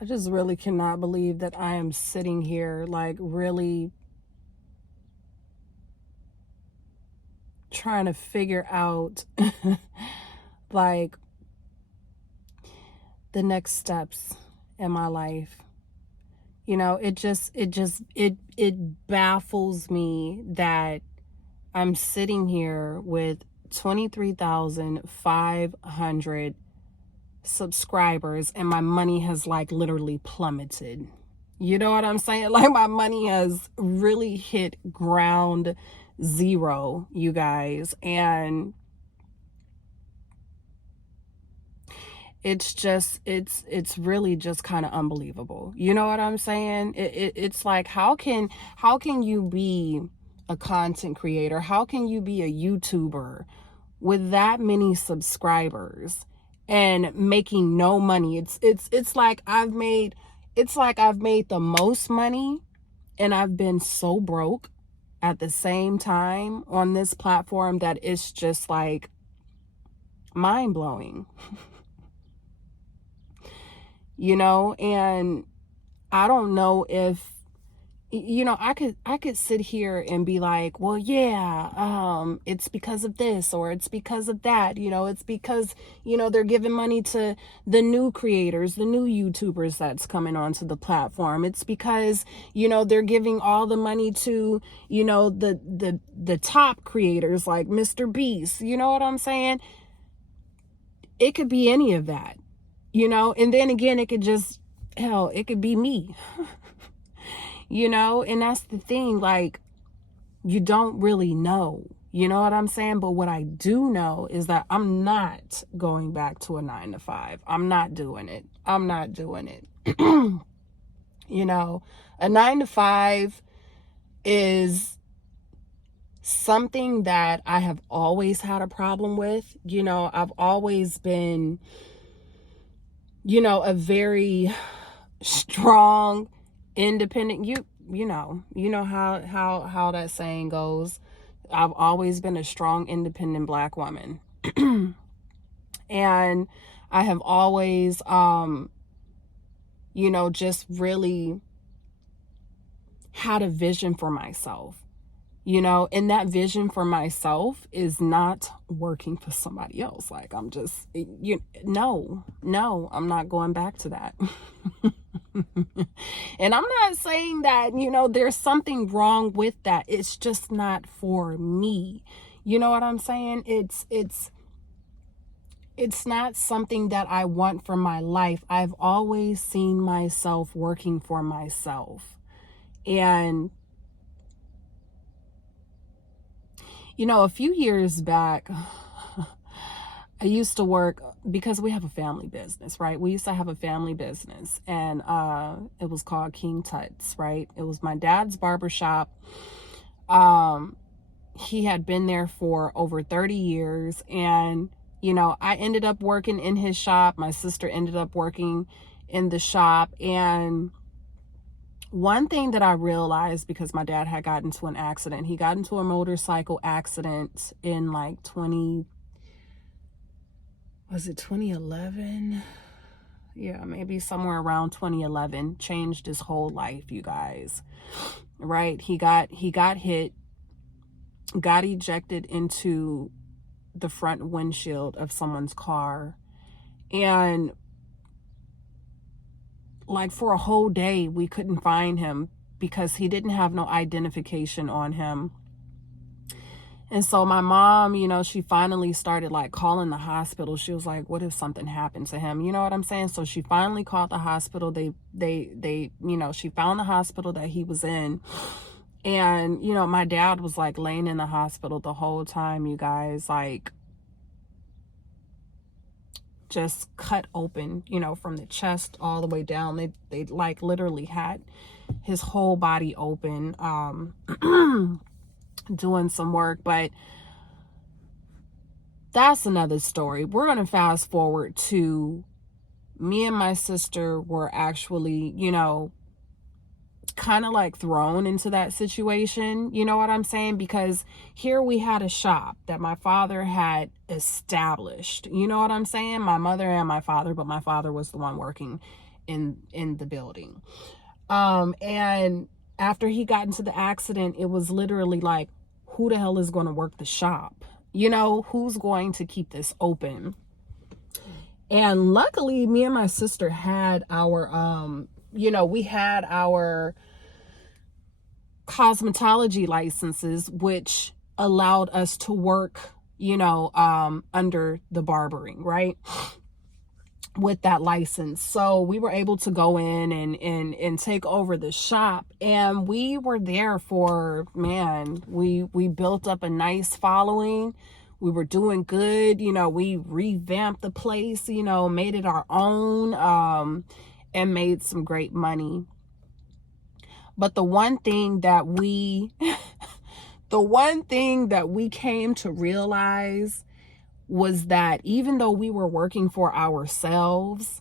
I just really cannot believe that I am sitting here, like, really trying to figure out, like, the next steps in my life. You know, it baffles me that I'm sitting here with 23,500 subscribers and my money has like literally plummeted. You know what I'm saying? Like my money has really hit ground zero, you guys. And it's really just kind of unbelievable. You know what I'm saying? It's like, how can you be a content creator? How can you be a YouTuber with that many subscribers and making no money? It's like I've made the most money and I've been so broke at the same time on this platform that it's just like mind-blowing. You know, and I don't know if, you know, I could sit here and be like, well, yeah, it's because of this or it's because of that, you know, it's because, you know, they're giving money to the new creators, the new YouTubers that's coming onto the platform. It's because, you know, they're giving all the money to, you know, the top creators like Mr. Beast. You know what I'm saying? It could be any of that. You know, and then again, it could just, hell, it could be me, you know, and that's the thing, like, you don't really know, you know what I'm saying? But what I do know is that I'm not going back to a 9-to-5. I'm not doing it. I'm not doing it. You know, a 9-to-5 is something that I have always had a problem with. You know, I've always been, you know, a very strong, independent, you know how that saying goes. I've always been a strong, independent Black woman. And I have always, you know, just really had a vision for myself. You know, and that vision for myself is not working for somebody else. Like, I'm just, no, I'm not going back to that. And I'm not saying that, you know, there's something wrong with that. It's just not for me. You know what I'm saying? It's not something that I want for my life. I've always seen myself working for myself. And you know, a few years back, I used to work, because we have a family business, right? We used to have a family business, and it was called King Tut's, right? It was my dad's barbershop. He had been there for over 30 years, and, you know, I ended up working in his shop. My sister ended up working in the shop, and one thing that I realized, because my dad had gotten into an accident, he got into a motorcycle accident in like 2011? Yeah, maybe somewhere around 2011. Changed his whole life, you guys. Right? He got hit, got ejected into the front windshield of someone's car, and like for a whole day we couldn't find him because he didn't have no identification on him. And so my mom, you know, she finally started like calling the hospital. She was like, what if something happened to him? You know what I'm saying? So she finally called the hospital. They you know, she found the hospital that he was in. And, you know, my dad was like laying in the hospital the whole time, you guys, like just cut open, you know, from the chest all the way down. They like literally had his whole body open, doing some work. But that's another story. We're going to fast forward to me and my sister were actually, you know, kind of like thrown into that situation. You know what I'm saying? Because here we had a shop that my father had established. You know what I'm saying? My mother and my father, but my father was the one working in the building. And after he got into the accident, it was literally like, who the hell is going to work the shop? Who's going to keep this open? And luckily, me and my sister had our, we had our cosmetology licenses, which allowed us to work, under the barbering, right? With that license. So we were able to go in and take over the shop, and we were there for, man, we built up a nice following. We were doing good. We revamped the place, made it our own, and made some great money. But the one thing that we came to realize was that even though we were working for ourselves,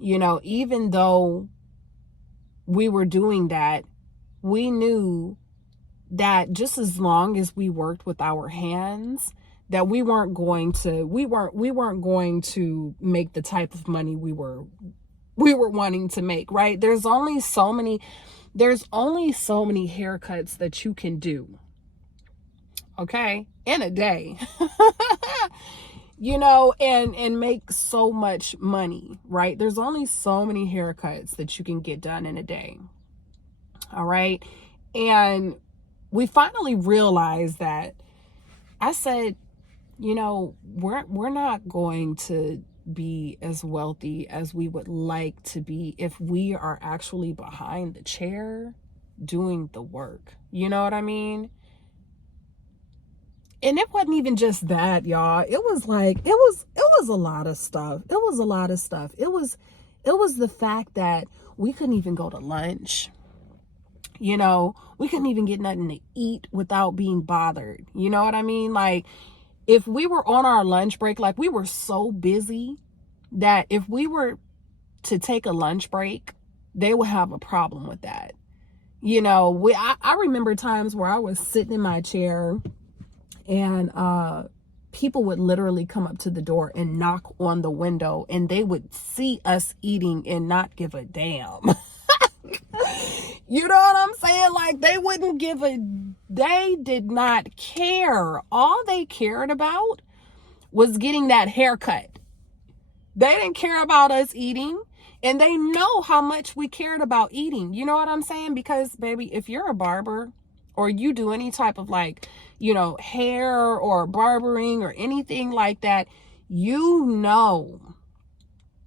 even though we were doing that, we knew that just as long as we worked with our hands, that we weren't going to make the type of money we were wanting to make, right? There's only so many haircuts that you can do, okay, in a day. And make so much money, right? There's only so many haircuts that you can get done in a day. All right. And we finally realized that. I said, we're not going to be as wealthy as we would like to be if we are actually behind the chair doing the work. You know what I mean? And it wasn't even just that, y'all. It was like, it was a lot of stuff. It was the fact that we couldn't even go to lunch. We couldn't even get nothing to eat without being bothered. You know what I mean? Like, if we were on our lunch break, like, we were so busy that if we were to take a lunch break, they would have a problem with that. I remember times where I was sitting in my chair, and people would literally come up to the door and knock on the window, and they would see us eating and not give a damn. You know what I'm saying? Like, they did not care. All they cared about was getting that haircut. They didn't care about us eating, and they know how much we cared about eating. You know what I'm saying? Because, baby, if you're a barber or you do any type of, like, hair or barbering or anything like that,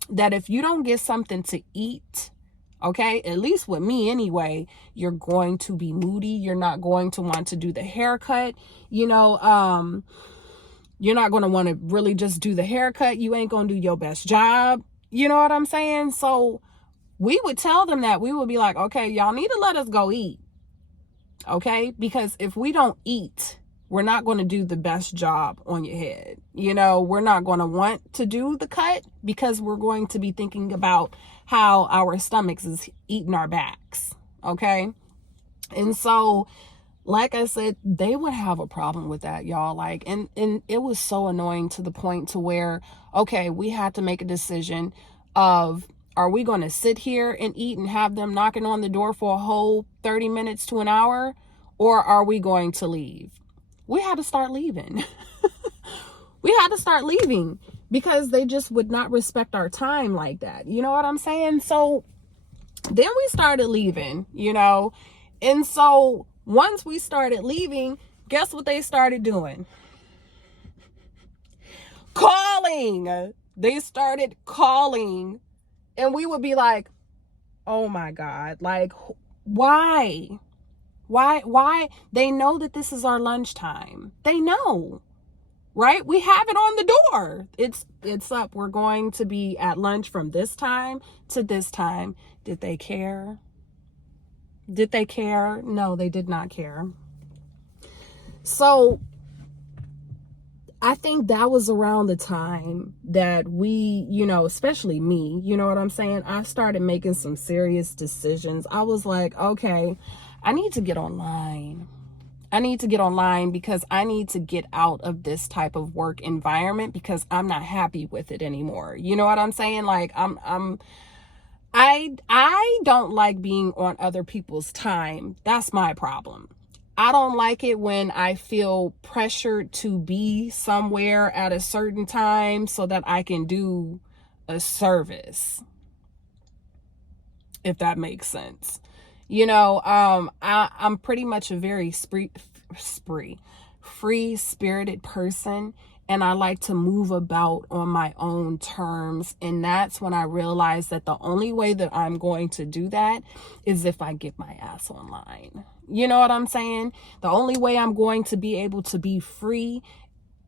that if you don't get something to eat, okay, at least with me anyway, you're going to be moody. You're not going to want to do the haircut. You're not going to want to really just do the haircut. You ain't going to do your best job. You know what I'm saying? So we would tell them that. We would be like, okay, y'all need to let us go eat. Okay? Because if we don't eat, we're not going to do the best job on your head. We're not going to want to do the cut because we're going to be thinking about how our stomachs is eating our backs. Okay? And so, like I said, they would have a problem with that, y'all. Like, and it was so annoying to the point to where, okay, we had to make a decision of, are we going to sit here and eat and have them knocking on the door for a whole 30 minutes to an hour? Or are we going to leave? We had to start leaving. Because they just would not respect our time like that. You know what I'm saying? So then we started leaving, And so once we started leaving, guess what they started doing? Calling. They started calling. And we would be like, oh my God, like, why? Why? They know that this is our lunchtime. They know, right? We have it on the door. It's up. We're going to be at lunch from this time to this time. Did they care? Did they care? No, they did not care. So I think that was around the time that we, especially me, you know what I'm saying? I started making some serious decisions. I was like, okay, I need to get online. I need to get online because I need to get out of this type of work environment because I'm not happy with it anymore. You know what I'm saying? Like I don't like being on other people's time. That's my problem. I don't like it when I feel pressured to be somewhere at a certain time so that I can do a service, if that makes sense. You know, I'm pretty much a very free-spirited person, and I like to move about on my own terms. And that's when I realized that the only way that I'm going to do that is if I get my ass online. You know what I'm saying? The only way I'm going to be able to be free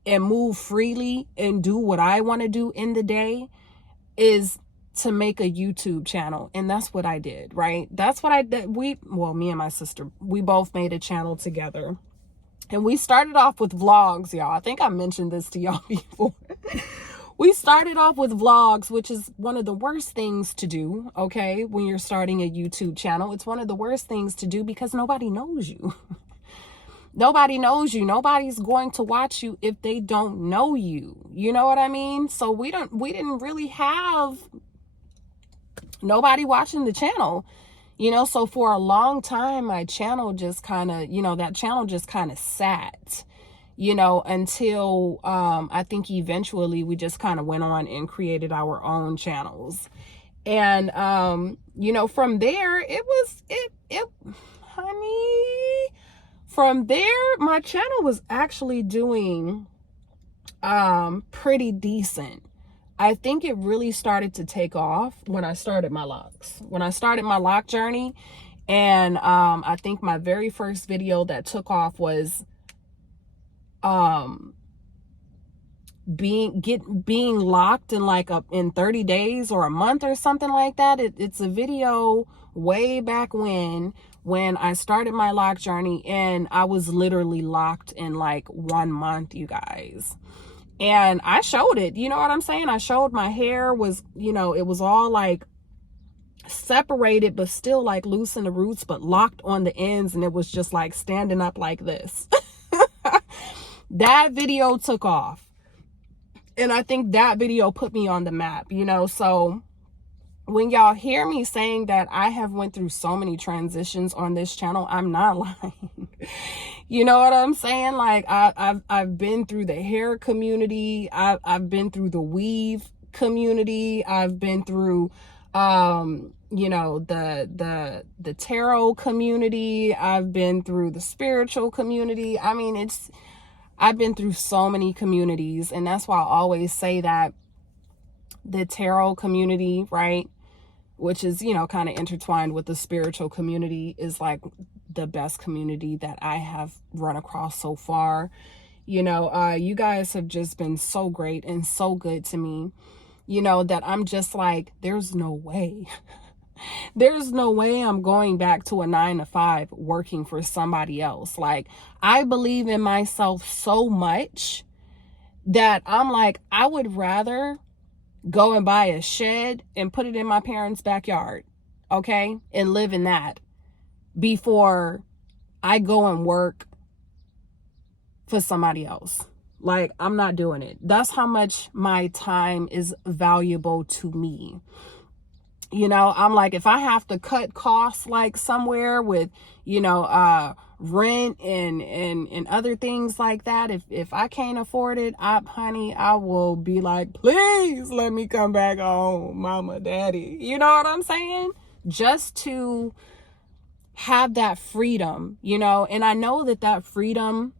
and move freely and do what I want to do in the day is to make a YouTube channel. And that's what I did, right? That's what I did. Me and my sister, we both made a channel together. And we started off with vlogs, y'all. I think I mentioned this to y'all before. We started off with vlogs, which is one of the worst things to do, okay? When you're starting a YouTube channel, it's one of the worst things to do because nobody knows you. Nobody knows you. Nobody's going to watch you if they don't know you. You know what I mean? So we didn't really have nobody watching the channel, you know. So for a long time, my channel just kind of, you know, that channel just kind of sat, you know, until I think eventually we just kind of went on and created our own channels. And you know, from there honey, from there my channel was actually doing pretty decent. I think it really started to take off when I started my locks. When I started my lock journey, and I think my very first video that took off was being locked in like in 30 days or a month or something like that. It's a video way back when I started my lock journey, and I was literally locked in like 1 month, you guys. And I showed it, you know what I'm saying? I showed my hair was, you know, it was all like separated, but still like loose in the roots, but locked on the ends. And it was just like standing up like this. That video took off. And I think that video put me on the map, you know? So when y'all hear me saying that I have went through so many transitions on this channel, I'm not lying. You know what I'm saying? Like I've been through the hair community. I've been through the weave community. I've been through, you know, the tarot community. I've been through the spiritual community. I mean, I've been through so many communities, and that's why I always say that the tarot community, right, which is, you know, kind of intertwined with the spiritual community, is like the best community that I have run across so far. You know, you guys have just been so great and so good to me, you know, that I'm just like, there's no way. There's no way I'm going back to a 9-to-5 working for somebody else. Like, I believe in myself so much that I'm like, I would rather go and buy a shed and put it in my parents' backyard, okay, and live in that before I go and work for somebody else. Like, I'm not doing it. That's how much my time is valuable to me. You know, I'm like, if I have to cut costs like somewhere with, you know, rent and other things like that, if I can't afford it, honey, I will be like, please let me come back home, mama, daddy. You know what I'm saying? Just to have that freedom, you know. And I know that freedom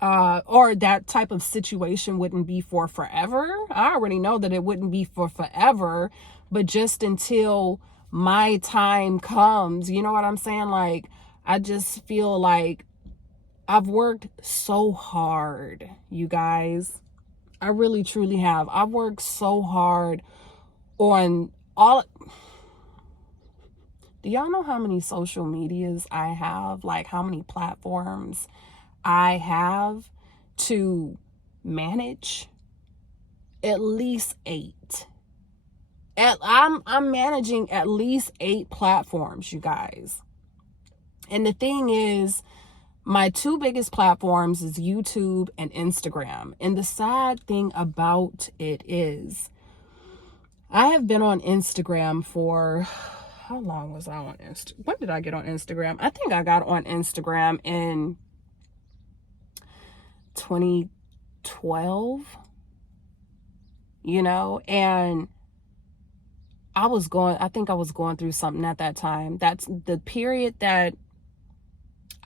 or that type of situation wouldn't be for forever. I already know that it wouldn't be for forever, but just until my time comes, you know what I'm saying? Like, I just feel like I've worked so hard, you guys. I really, truly have. I've worked so hard on all. Do y'all know how many social medias I have? Like, how many platforms I have to manage? At least 8. I'm managing at least 8 platforms, you guys. And the thing is, My two biggest platforms is YouTube and Instagram. And the sad thing about it is I have been on Instagram for, how long was I on Instagram? When did I get on Instagram? I think I got on Instagram in 2012, and I think I was going through something at that time. That's the period that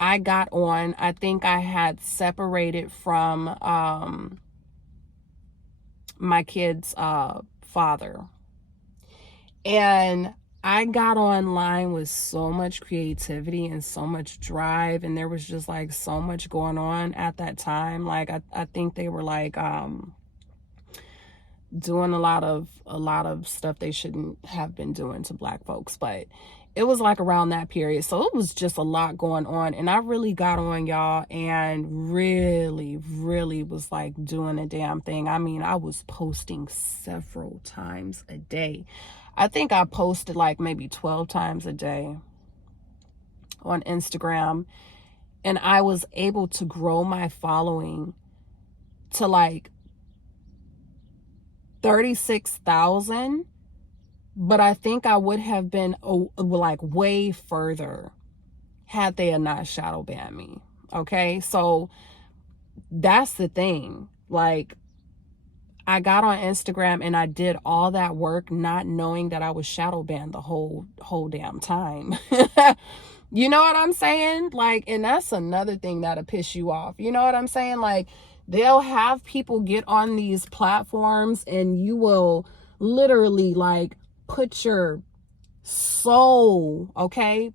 I got on. I think I had separated from my kid's father. And I got online with so much creativity and so much drive, and there was just like so much going on at that time. Like I think they were like doing a lot of stuff they shouldn't have been doing to Black folks, but it was like around that period. So it was just a lot going on, and I really got on, y'all, and really was like doing a damn thing. I mean, I was posting several times a day. I think I posted like maybe 12 times a day on Instagram, and I was able to grow my following to like 36,000, but I think I would have been like way further had they not shadow banned me. Okay, so that's the thing. Like, I got on Instagram and I did all that work not knowing that I was shadow banned the whole damn time. You know what I'm saying? Like, and that's another thing that'll piss you off. You know what I'm saying? Like, they'll have people get on these platforms and you will literally like put your soul, okay?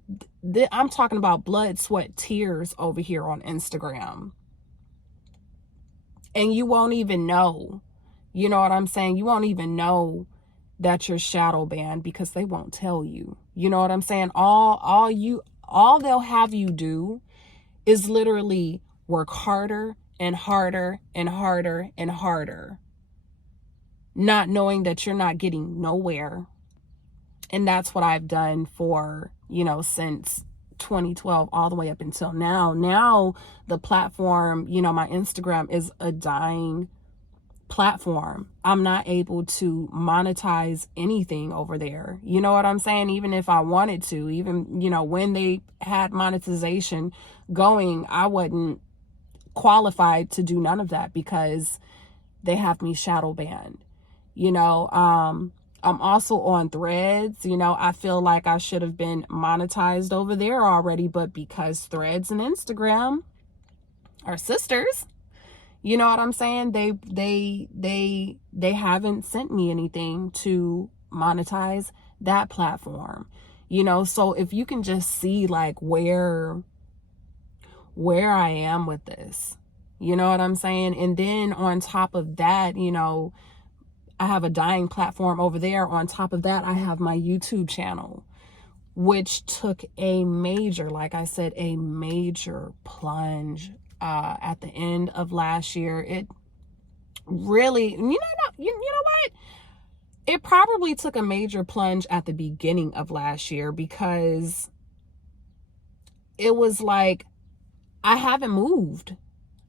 I'm talking about blood, sweat, tears over here on Instagram. And you won't even know. You know what I'm saying? You won't even know that you're shadow banned because they won't tell you. You know what I'm saying? All they'll have you do is literally work harder and harder and harder and harder, not knowing that you're not getting nowhere. And that's what I've done for, since 2012 all the way up until now. Now the platform, my Instagram is a dying platform. I'm not able to monetize anything over there. You know what I'm saying? Even if I wanted to, even, when they had monetization going, I wasn't qualified to do none of that because they have me shadow banned. I'm also on Threads. I feel like I should have been monetized over there already, but because Threads and Instagram are sisters, you know what I'm saying? They haven't sent me anything to monetize that platform. So if you can just see like where I am with this, you know what I'm saying? And then on top of that, I have a dying platform over there. On top of that, I have my YouTube channel, which took a major, like I said, a major plunge at the end of last year. It really, you know what? It probably took a major plunge at the beginning of last year because it was like I haven't moved.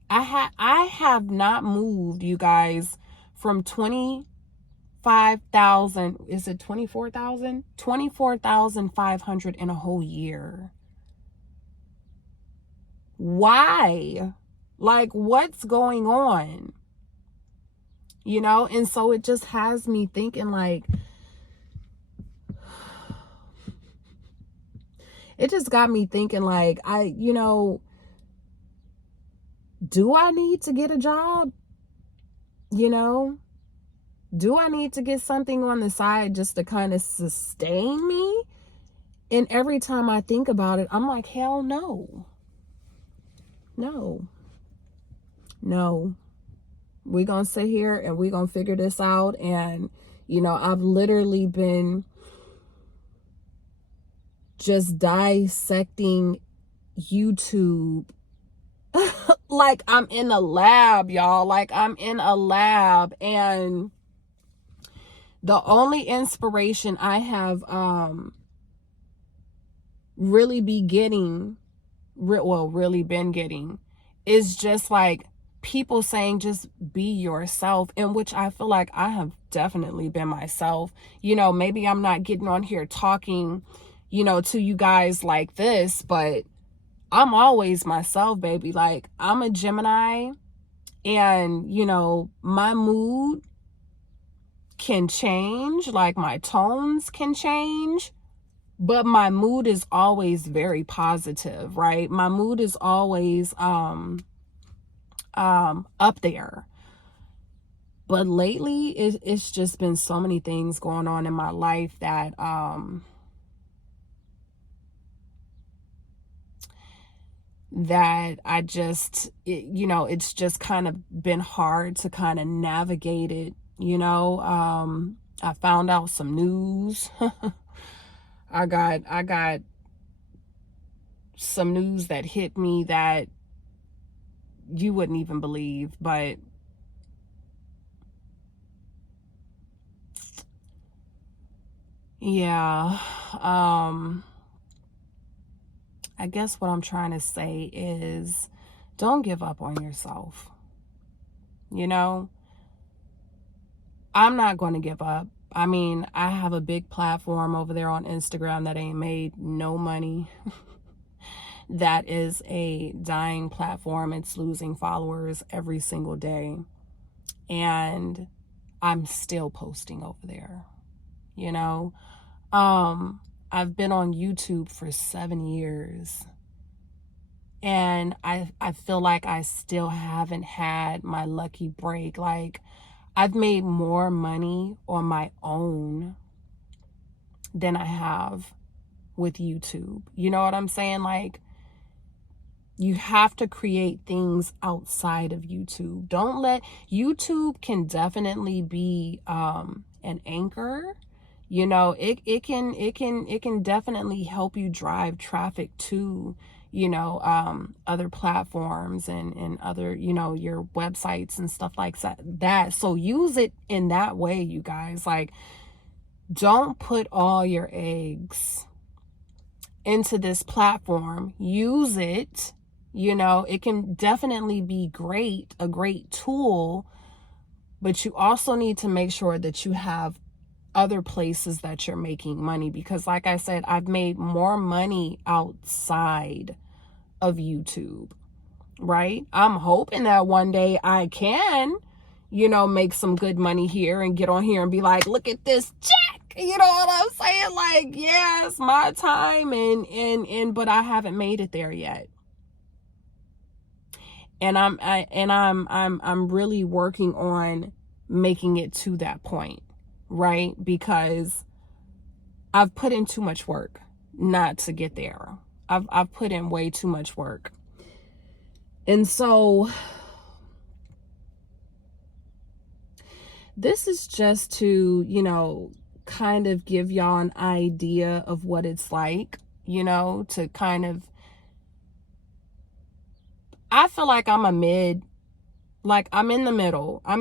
I have not moved, you guys, from 25,000, is it 24,000? 24,500 in a whole year. Why? Like, what's going on? And so it just has me thinking like, it just got me thinking like, do I need to get a job? Do I need to get something on the side just to kind of sustain me? And every time I think about it, I'm like, hell no. No. We're going to sit here and we're going to figure this out. And, I've literally been just dissecting YouTube like I'm in a lab, y'all. Like I'm in a lab. And the only inspiration I have really be getting really been getting, is just like people saying just be yourself, in which I feel like I have definitely been myself. Maybe I'm not getting on here talking, to you guys like this, but I'm always myself, baby. Like, I'm a Gemini, and my mood can change, like my tones can change, but my mood is always very positive, right? My mood is always up there. But lately it's just been so many things going on in my life that I just, it's just kind of been hard to kind of navigate it. I found out some news. I got some news that hit me that you wouldn't even believe, but yeah, I guess what I'm trying to say is, don't give up on yourself. I'm not going to give up. I mean, I have a big platform over there on Instagram that ain't made no money. That is a dying platform. It's losing followers every single day. And I'm still posting over there. I've been on YouTube for 7 years. And I feel like I still haven't had my lucky break. Like, I've made more money on my own than I have with YouTube. You know what I'm saying? Like, you have to create things outside of YouTube. Don't let YouTube can definitely be an anchor. It can definitely help you drive traffic to other platforms and other, your websites and stuff like that. So use it in that way, you guys. Like, don't put all your eggs into this platform. Use it. It can definitely be a great tool, but you also need to make sure that you have other places that you're making money, because like I said, I've made more money outside of YouTube, right? I'm hoping that one day I can, make some good money here and get on here and be like, look at this check. You know what I'm saying? Like, yeah, it's my time, but I haven't made it there yet. And I'm really working on making it to that point, right? Because I've put in too much work not to get there. I've put in way too much work. And so this is just to, kind of give y'all an idea of what it's like, to kind of, I feel like I'm I'm in the middle. I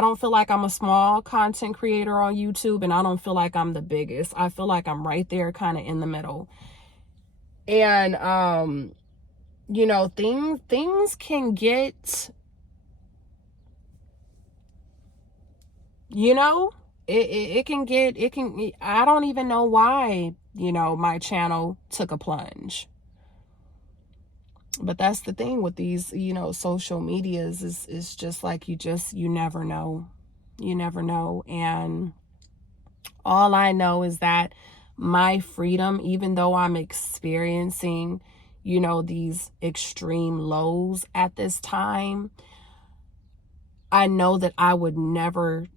don't feel like I'm a small content creator on YouTube, and I don't feel like I'm the biggest. I feel like I'm right there kind of in the middle. And things can get, I don't even know why, my channel took a plunge. But that's the thing with these, social medias is just like, you never know. You never know. And all I know is that my freedom, even though I'm experiencing, these extreme lows at this time, I know that I would never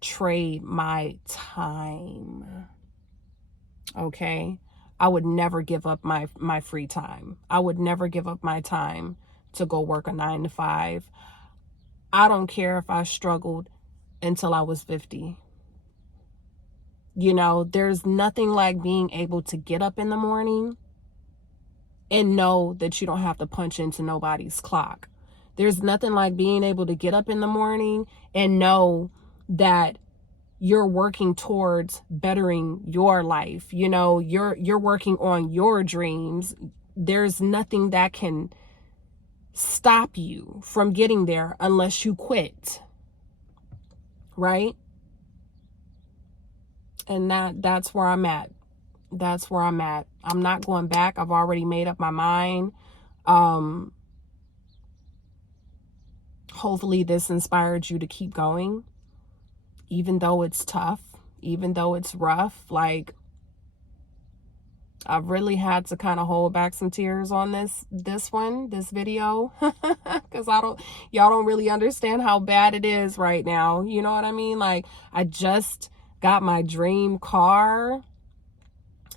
trade my time. Okay? I would never give up my free time. I would never give up my time to go work a 9 to 5. I don't care if I struggled until I was 50. There's nothing like being able to get up in the morning and know that you don't have to punch into nobody's clock. There's nothing like being able to get up in the morning and know that you're working towards bettering your life. You're working on your dreams. there's nothing that can stop you from getting there unless you quit, right? And that's where I'm at. That's where I'm at. I'm not going back. I've already made up my mind. Hopefully this inspired you to keep going, even though it's tough, even though it's rough. Like, I've really had to kind of hold back some tears on this video, because y'all don't really understand how bad it is right now. You know what I mean? Like, I just got my dream car,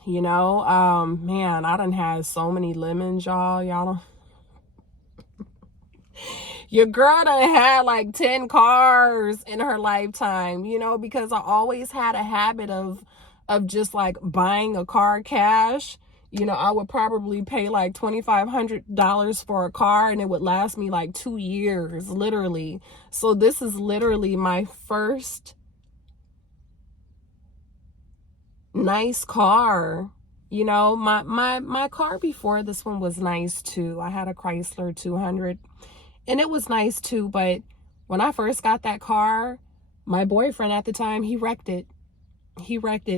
you know. Man, I done had so many lemons, y'all don't. Your girl done had like 10 cars in her lifetime, you know, because I always had a habit of just like buying a car cash. You know, I would probably pay like $2,500 for a car and it would last me like 2 years, literally. So this is literally my first nice car. You know, my car before this one was nice too. I had a Chrysler 200 and it was nice too, but when I first got that car, my boyfriend at the time, he wrecked it.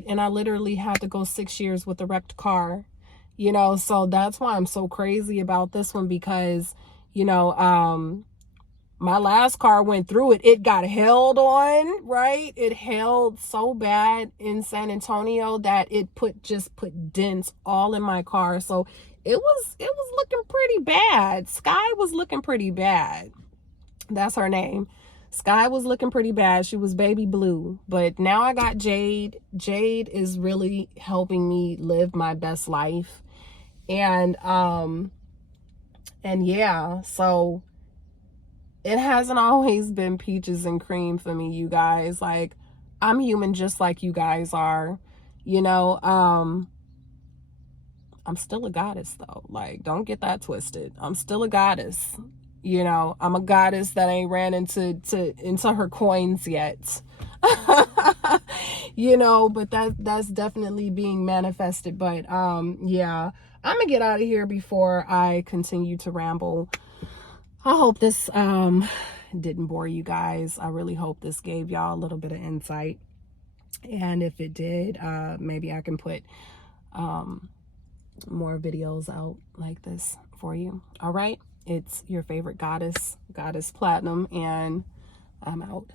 And I literally had to go 6 years with a wrecked car, you know. So that's why I'm so crazy about this one, because, you know, my last car went through it. It got held on, right? It held so bad in San Antonio that it just put dents all in my car. So it was looking pretty bad. Sky was looking pretty bad. That's her name. Sky was looking pretty bad. She was baby blue. But now I got Jade. Jade is really helping me live my best life. And yeah, so it hasn't always been peaches and cream for me, you guys. Like, I'm human just like you guys are, you know. I'm still a goddess though. Like, don't get that twisted. I'm still a goddess. You know, I'm a goddess that ain't ran into her coins yet. You know, but that's definitely being manifested. But yeah, I'm gonna get out of here before I continue to ramble. I hope this didn't bore you guys. I really hope this gave y'all a little bit of insight. And if it did, maybe I can put more videos out like this for you. All right, it's your favorite goddess, Goddess Platinum, and I'm out.